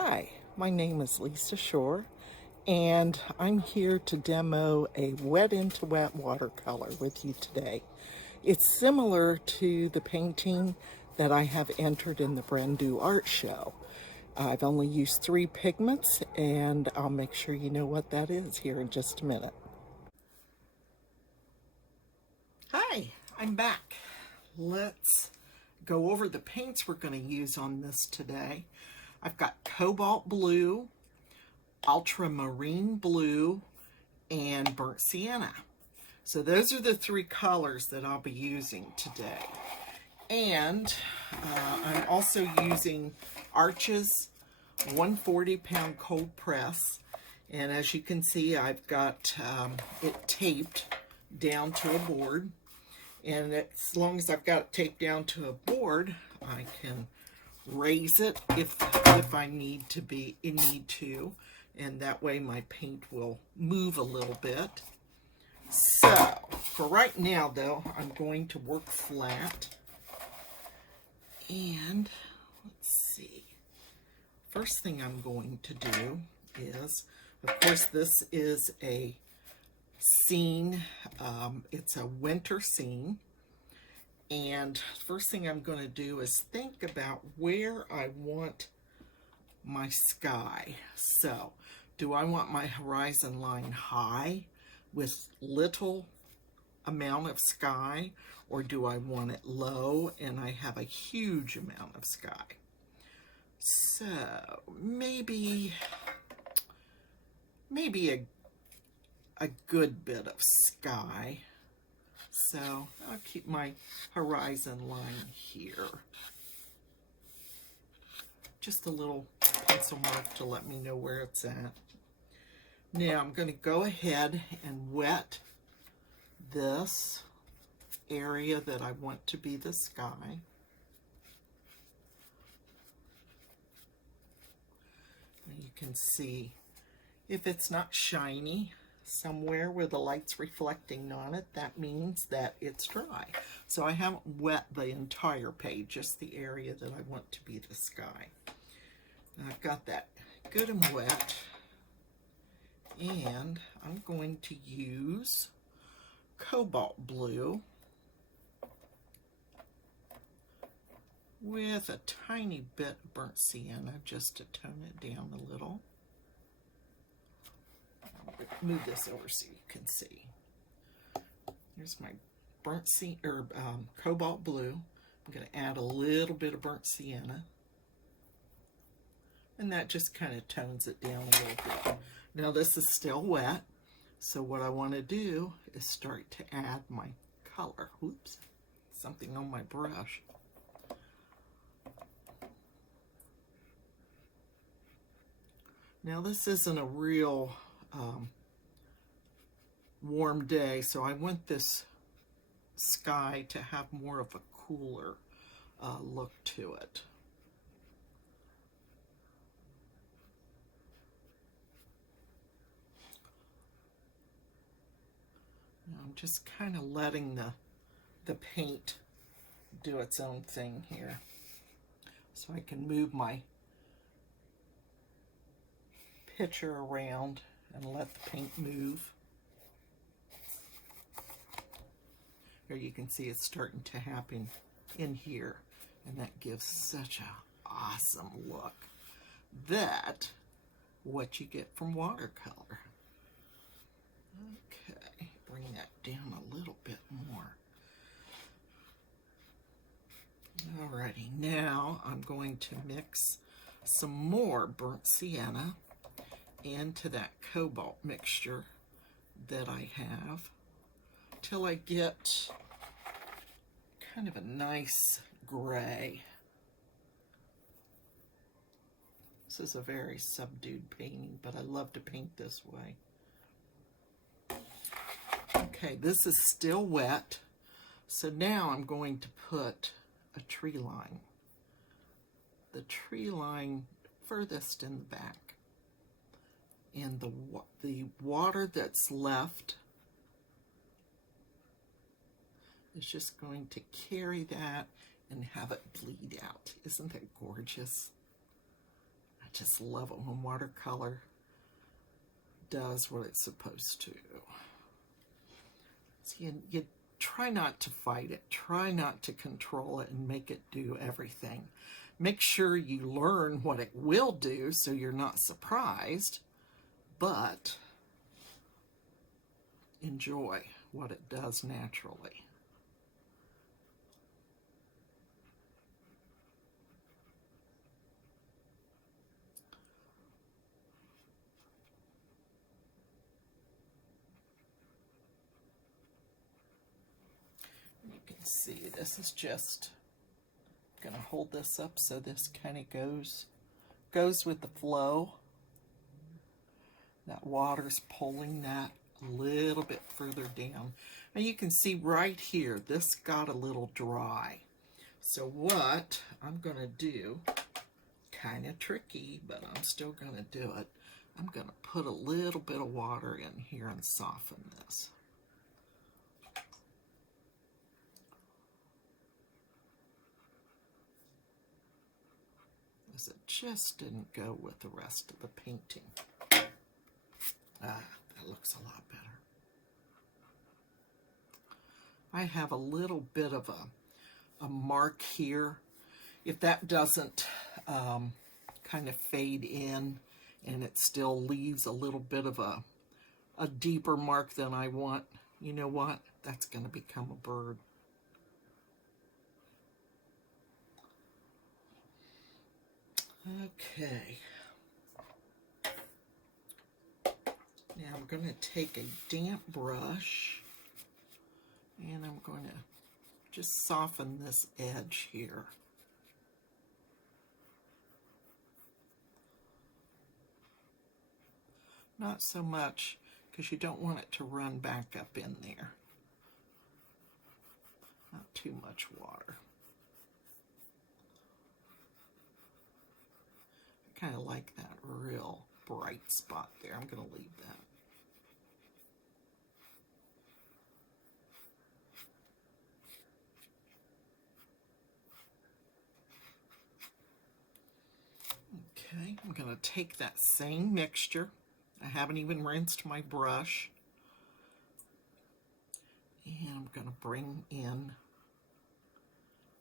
Hi, my name is Lisa Schorr, and I'm here to demo a wet into wet watercolor with you today. It's similar to the painting that I have entered in the Brand New Art Show. I've only used 3 pigments, and I'll make sure you know what that is here in just a minute. Hi, I'm back. Let's go over the paints we're going to use on this today. I've got cobalt blue, ultramarine blue, and burnt sienna. So those are the 3 colors that I'll be using today. And I'm also using Arches 140-pound cold press. And as you can see, I've got it taped down to a board. And as long as I've got it taped down to a board, I can raise it if I need to, and that way my paint will move a little bit. So for right now though, I'm going to work flat, and let's see, first thing I'm going to do is, of course, this is a scene, it's a winter scene. And first thing I'm going to do is think about where I want my sky. So, do I want my horizon line high with little amount of sky, or do I want it low and I have a huge amount of sky? So, maybe a good bit of sky. So I'll keep my horizon line here. Just a little pencil mark to let me know where it's at. Now I'm going to go ahead and wet this area that I want to be the sky. And you can see if it's not shiny somewhere where the light's reflecting on it, that means that it's dry. So I haven't wet the entire page, just the area that I want to be the sky. And I've got that good and wet, and I'm going to use cobalt blue with a tiny bit of burnt sienna just to tone it down a little. Move this over so you can see. Here's my cobalt blue. I'm going to add a little bit of burnt sienna, and that just kind of tones it down a little bit. Now this is still wet, so what I want to do is start to add my color. Oops, something on my brush. Now this isn't a real warm day, so I want this sky to have more of a cooler look to it. Now I'm just kind of letting the paint do its own thing here, so I can move my picture around and let the paint move. Here you can see it's starting to happen in here, and that gives such a awesome look. That what you get from watercolor. Okay, bring that down a little bit more. Alrighty, now I'm going to mix some more burnt sienna into that cobalt mixture that I have till I get kind of a nice gray. This is a very subdued painting, but I love to paint this way. Okay, this is still wet, so now I'm going to put a tree line. The tree line furthest in the back. And the water that's left is just going to carry that and have it bleed out. Isn't that gorgeous? I just love it when watercolor does what it's supposed to. So you try not to fight it. Try not to control it and make it do everything. Make sure you learn what it will do so you're not surprised, but enjoy what it does naturally. You can see this is just going to hold this up so this kind of goes with the flow. That water's pulling that a little bit further down. And you can see right here, this got a little dry. So what I'm going to do, kind of tricky, but I'm still going to do it. I'm going to put a little bit of water in here and soften this. Because it just didn't go with the rest of the painting. That looks a lot better. I have a little bit of a mark here. If that doesn't kind of fade in and it still leaves a little bit of a deeper mark than I want, you know what? That's going to become a bird. Okay. Now I'm going to take a damp brush and I'm going to just soften this edge here. Not so much because you don't want it to run back up in there. Not too much water. I kind of like that real bright spot there. I'm going to leave that. Okay, I'm going to take that same mixture. I haven't even rinsed my brush. And I'm going to bring in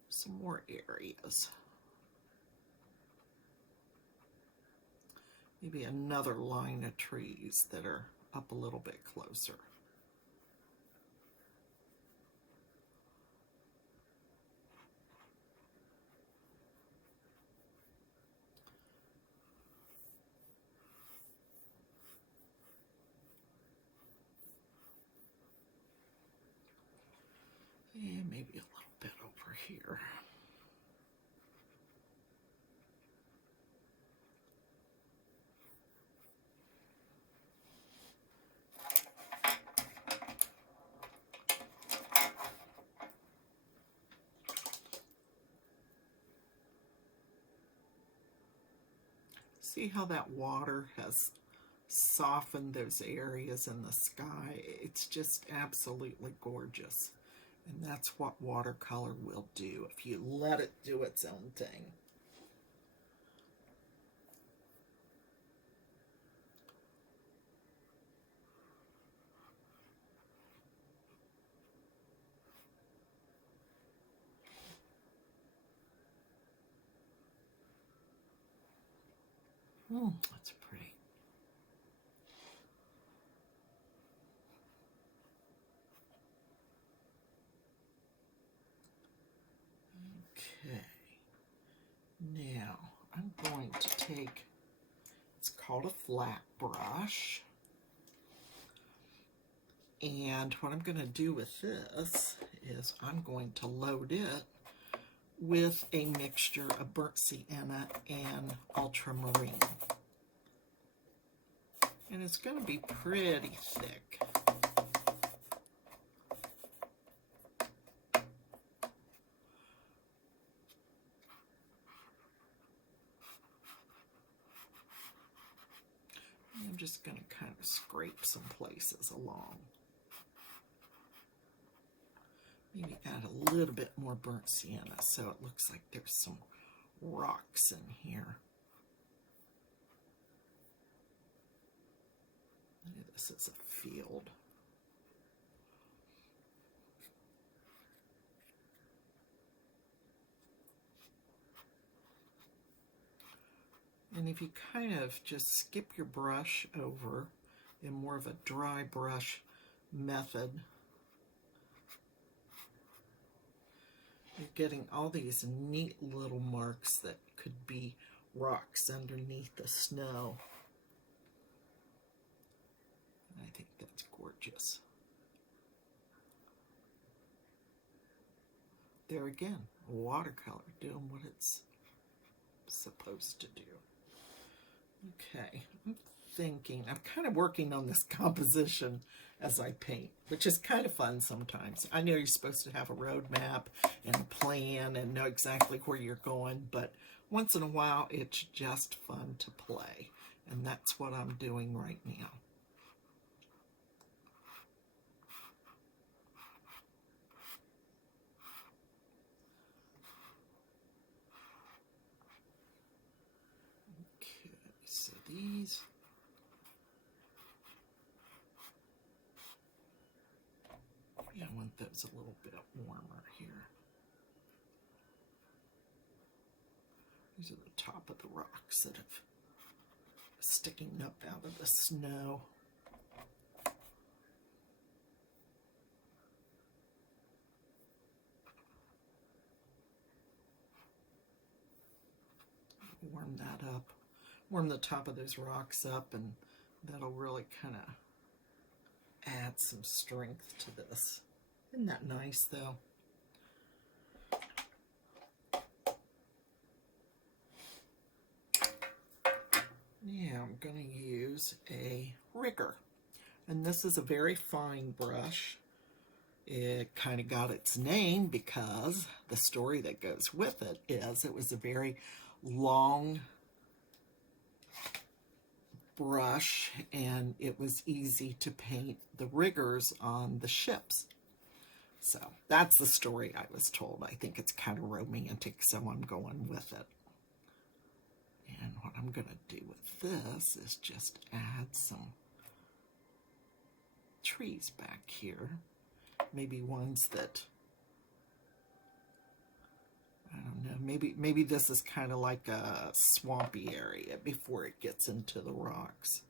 some more areas. Maybe another line of trees that are up a little bit closer. And maybe a little bit over here. See how that water has softened those areas in the sky? It's just absolutely gorgeous. And that's what watercolor will do if you let it do its own thing. That's pretty. Okay. Now, I'm going to take, it's called a flat brush. And what I'm going to do with this is I'm going to load it with a mixture of burnt sienna and ultramarine. And it's going to be pretty thick. I'm just going to kind of scrape some places along. Maybe add a little bit more burnt sienna so it looks like there's some rocks in here. This is a field. And if you kind of just skip your brush over in more of a dry brush method, you're getting all these neat little marks that could be rocks underneath the snow. I think that's gorgeous. There again, watercolor doing what it's supposed to do. Okay, I'm kind of working on this composition as I paint, which is kind of fun sometimes. I know you're supposed to have a roadmap and a plan and know exactly where you're going, but once in a while it's just fun to play, and that's what I'm doing right now. Okay, so these... Yeah, I want those a little bit warmer here. These are the top of the rocks that have sticking up out of the snow. Warm that up. Warm the top of those rocks up, and that'll really kind of add some strength to this. Isn't that nice, though? Yeah, I'm going to use a rigger. And this is a very fine brush. It kind of got its name because the story that goes with it is it was a very long brush, and it was easy to paint the riggers on the ships. So that's the story I was told. I think it's kind of romantic, so I'm going with it. And what I'm going to do with this is just add some trees back here. Maybe ones that, I don't know, maybe this is kind of like a swampy area before it gets into the rocks.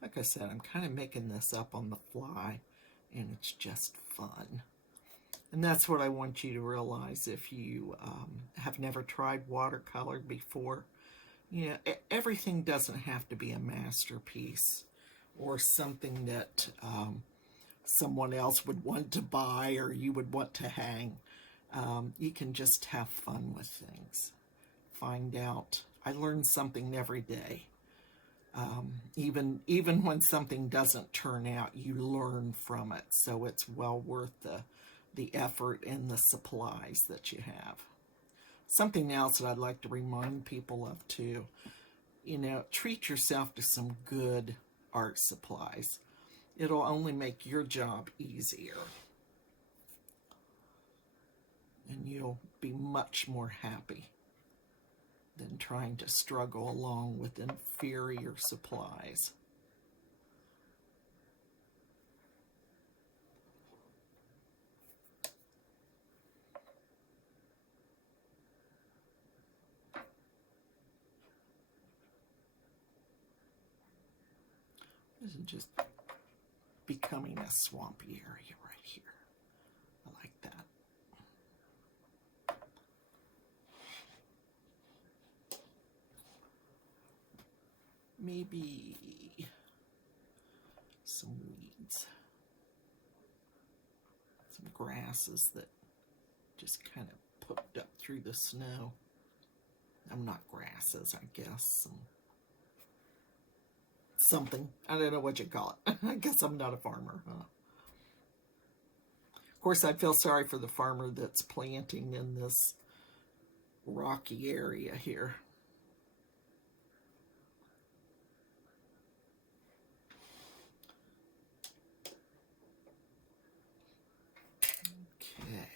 Like I said, I'm kind of making this up on the fly, and it's just fun. And that's what I want you to realize if you have never tried watercolor before. You know, everything doesn't have to be a masterpiece or something that someone else would want to buy or you would want to hang. You can just have fun with things. Find out. I learn something every day. Even when something doesn't turn out, you learn from it. So it's well worth the effort and the supplies that you have. Something else that I'd like to remind people of too, you know, treat yourself to some good art supplies. It'll only make your job easier. And you'll be much more happy than trying to struggle along with inferior supplies. This is just becoming a swampy area right here. I like that. Maybe some weeds. Some grasses that just kind of poked up through the snow. I'm not grasses, I guess. Something. I don't know what you call it. I guess I'm not a farmer, huh? Of course, I feel sorry for the farmer that's planting in this rocky area here. Okay.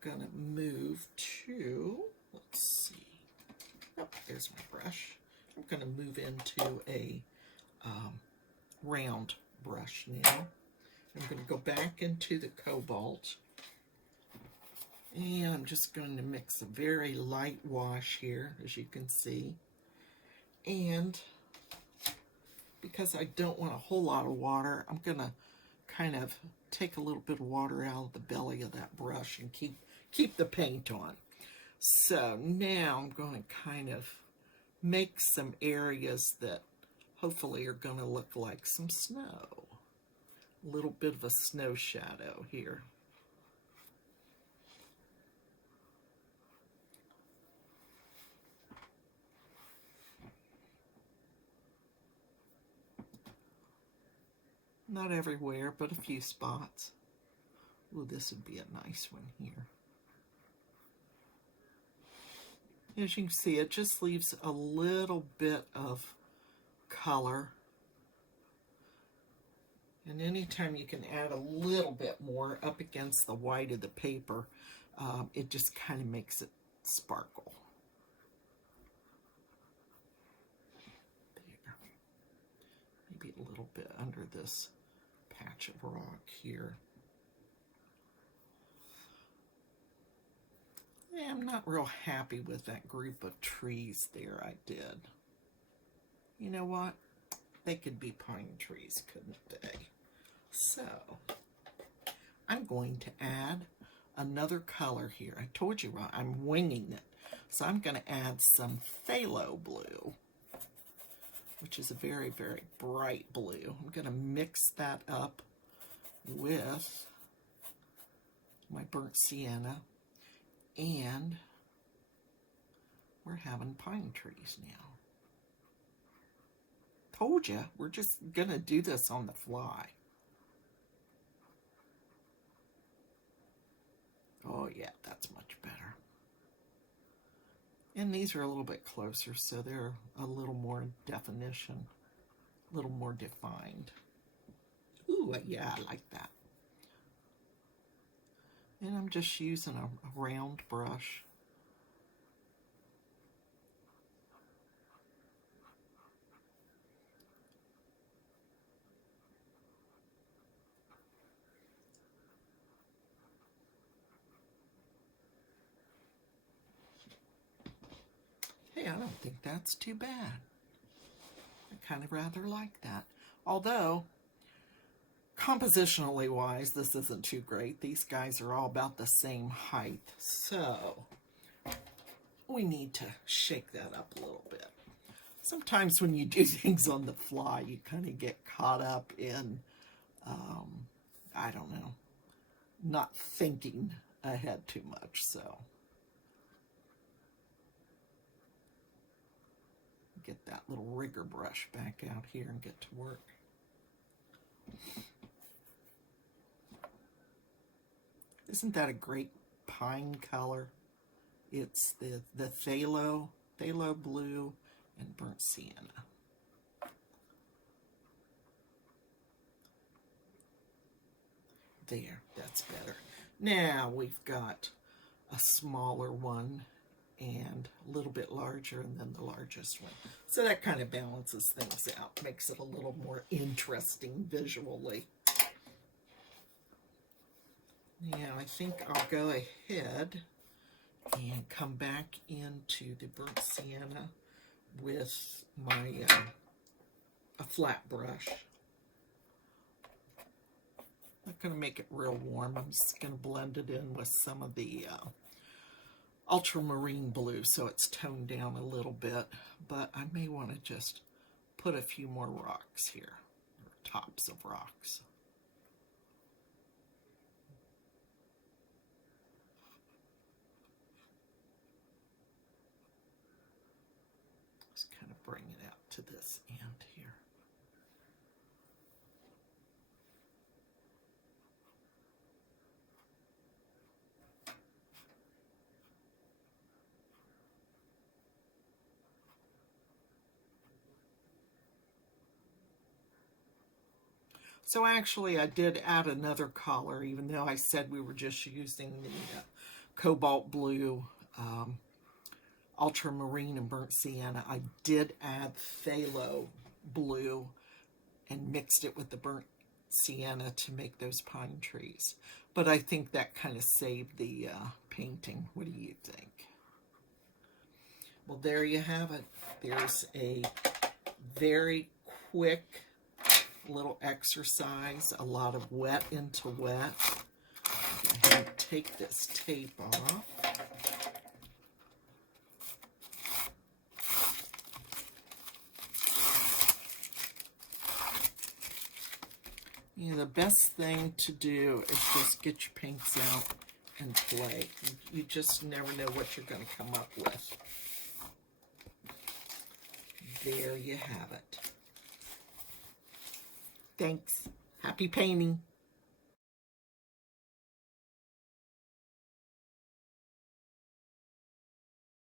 going to move to, let's see, oh, there's my brush. I'm going to move into a round brush now. I'm going to go back into the cobalt, and I'm just going to mix a very light wash here, as you can see. And because I don't want a whole lot of water, I'm going to kind of take a little bit of water out of the belly of that brush and keep the paint on. So now I'm going to kind of make some areas that hopefully are going to look like some snow. A little bit of a snow shadow here. Not everywhere, but a few spots. Ooh, this would be a nice one here. As you can see, it just leaves a little bit of color. And anytime you can add a little bit more up against the white of the paper, it just kind of makes it sparkle. There. Maybe a little bit under this patch of rock here. Yeah, I'm not real happy with that group of trees there I did. You know what? They could be pine trees, couldn't they? So, I'm going to add another color here. I told you I'm winging it. So I'm going to add some phthalo blue, which is a very, very bright blue. I'm going to mix that up with my burnt sienna, and we're having pine trees now. Told you, we're just going to do this on the fly. Oh yeah, that's much better. And these are a little bit closer, so they're a little more definition, a little more defined. Ooh, yeah, I like that. And I'm just using a round brush. Hey, I don't think that's too bad. I kind of rather like that. Although, compositionally wise, this isn't too great. These guys are all about the same height. So, we need to shake that up a little bit. Sometimes when you do things on the fly, you kind of get caught up in, I don't know, not thinking ahead too much, so. Get that little rigger brush back out here and get to work. Isn't that a great pine color? It's the phthalo blue, and burnt sienna. There, that's better. Now we've got a smaller one and a little bit larger, and then the largest one. So that kind of balances things out, makes it a little more interesting visually. Now I think I'll go ahead and come back into the burnt sienna with my a flat brush. I'm not going to make it real warm. I'm just going to blend it in with some of the ultramarine blue so it's toned down a little bit. But I may want to just put a few more rocks here, or tops of rocks. Just kind of bring it out to this end here. So actually I did add another color, even though I said we were just using the cobalt blue, ultramarine, and burnt sienna. I did add phthalo blue and mixed it with the burnt sienna to make those pine trees. But I think that kind of saved the painting. What do you think? Well, there you have it. There's a very quick little exercise, a lot of wet into wet. Go ahead and take this tape off. You know, the best thing to do is just get your paints out and play. You just never know what you're going to come up with. There you have it. Thanks. Happy painting.